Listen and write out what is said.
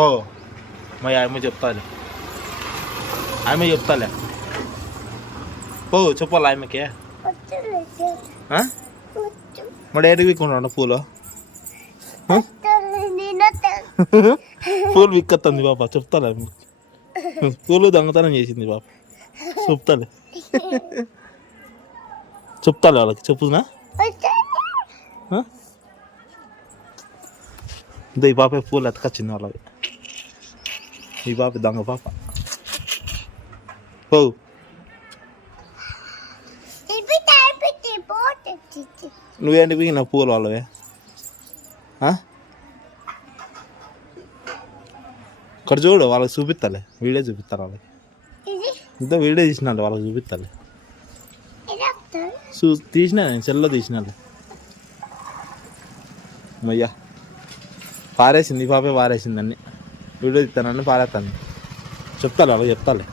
పో మా ఆయమ్మ చెప్తాలే ఆమె చెప్తాలే పో చెప్పాలి ఆమెకి మా డాడీ వీక్కుంటా పూలు పూలు విక్కత్తుంది పాప చెప్తాలే పూలు దొంగతనం చేసింది పాప చెప్తాలే చెప్తాలే వాళ్ళకి చెప్పునా ఈ పాప పూలు ఎత్తుకొచ్చింది వాళ్ళకి ఈ పాప దొంగ పాప ఓ నువ్వేంటి పీ నా పూలు వాళ్ళవే ఇక్కడ చూడు వాళ్ళకి చూపిస్తాలే వీడియో చూపిస్తారు వాళ్ళకి ఇంత వీడియో తీసినాలే వాళ్ళకి చూపిస్తాలే తీసినా నేను సెల్లో తీసినాలే అయ్యా పారేసింది ఈ పాపే పారేసింది అన్ని వీడియో తీస్తానని పారేస్తాను చెప్తాలే వాళ్ళకి చెప్తాలే